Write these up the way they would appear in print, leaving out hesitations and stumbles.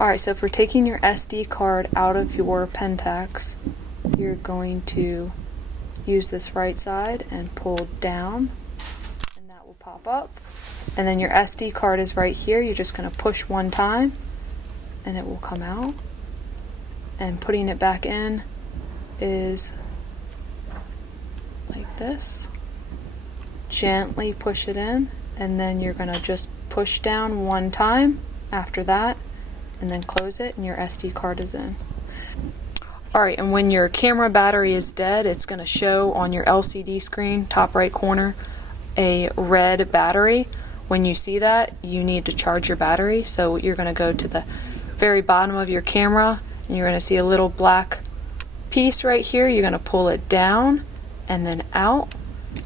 Alright, so for taking your SD card out of your Pentax, you're going to use this right side and pull down, and that will pop up. And then your SD card is right here. You're just going to push one time, and it will come out. And putting it back in is like this. Gently push it in, and then you're going to just push down one time after that, and then close it, and your SD card is in. Alright, and when your camera battery is dead, it's going to show on your LCD screen, top right corner, a red battery. When you see that, you need to charge your battery. So you're going to go to the very bottom of your camera, and you're going to see a little black piece right here. You're going to pull it down and then out,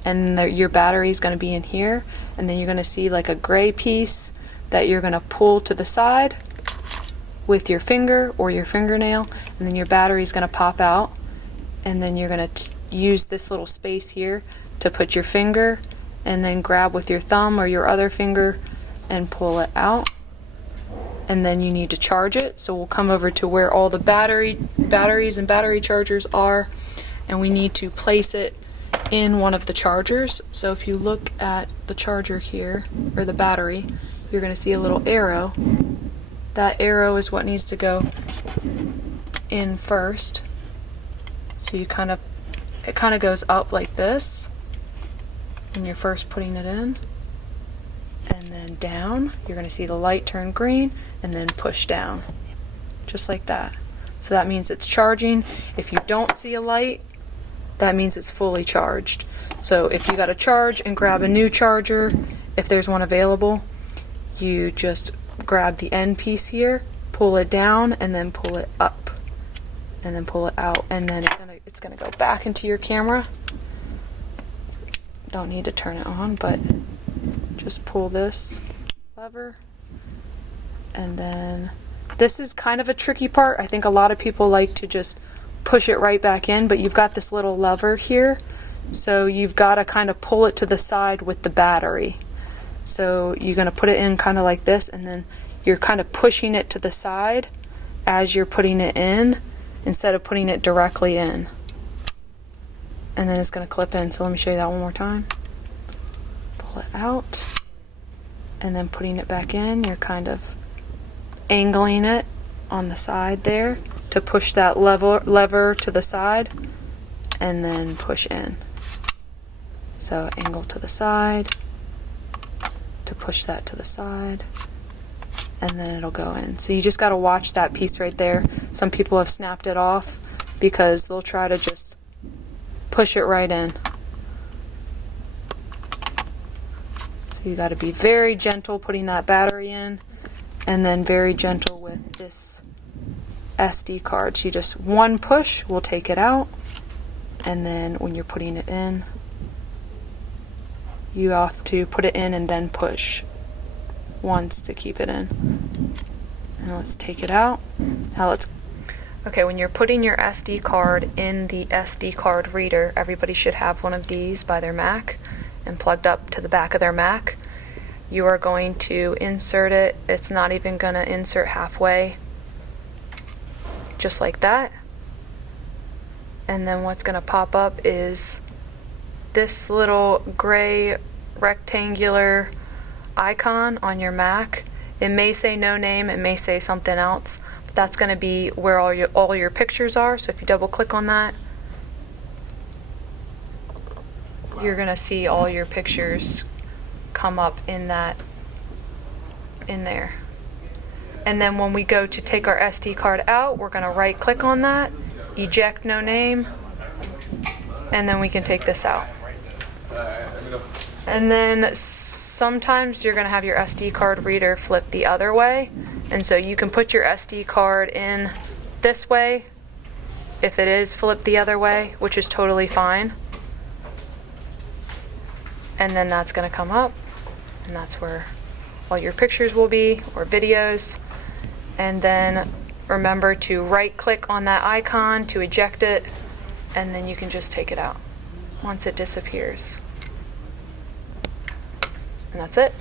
and your battery is going to be in here. And then you're going to see like a gray piece that you're going to pull to the side with your finger or your fingernail, and then your battery is going to pop out. And then you're going to use this little space here to put your finger, and then grab with your thumb or your other finger and pull it out. And then you need to charge it. So we'll come over to where all the batteries and battery chargers are, and we need to place it in one of the chargers. So if you look at the charger here, or the battery, you're going to see a little arrow. That arrow is what needs to go in first. So it kind of goes up like this, and you're first putting it in, and then down. You're going to see the light turn green, and then push down, just like that. So that means it's charging. If you don't see a light, that means it's fully charged. So if you got to charge and grab a new charger, if there's one available, you just grab the end piece here, pull it down, and then pull it up, and then pull it out, and then it's gonna go back into your camera. Don't need to turn it on, but just pull this lever, and then this is kind of a tricky part. I think a lot of people like to just push it right back in, but you've got this little lever here, so you've got to kind of pull it to the side with the battery. So you're going to put it in kind of like this, and then you're kind of pushing it to the side as you're putting it in, instead of putting it directly in. And then it's going to clip in. So let me show you that one more time. Pull it out, and then putting it back in, you're kind of angling it on the side there to push that lever to the side, and then push in. So angle to the side, to push that to the side, and then it'll go in. So you just got to watch that piece right there. Some people have snapped it off because they'll try to just push it right in. So you got to be very gentle putting that battery in, and then very gentle with this SD card. So you just one push will take it out, and then when you're putting it in, you have to put it in and then push once to keep it in. And let's take it out. Now okay, when you're putting your SD card in the SD card reader, everybody should have one of these by their Mac and plugged up to the back of their Mac. You are going to insert it. It's not even going to insert halfway, just like that. And then what's going to pop up is this little gray rectangular icon on your Mac. It may say no name, it may say something else, but that's going to be where all your pictures are. So if you double click on that, you're going to see all your pictures come up in there. And then when we go to take our SD card out, we're going to right click on that, eject no name, and then we can take this out. And then sometimes you're going to have your SD card reader flip the other way, and so you can put your SD card in this way if it is flipped the other way, which is totally fine. And then that's going to come up, and that's where all your pictures will be, or videos. And then remember to right click on that icon to eject it, and then you can just take it out once it disappears. And that's it.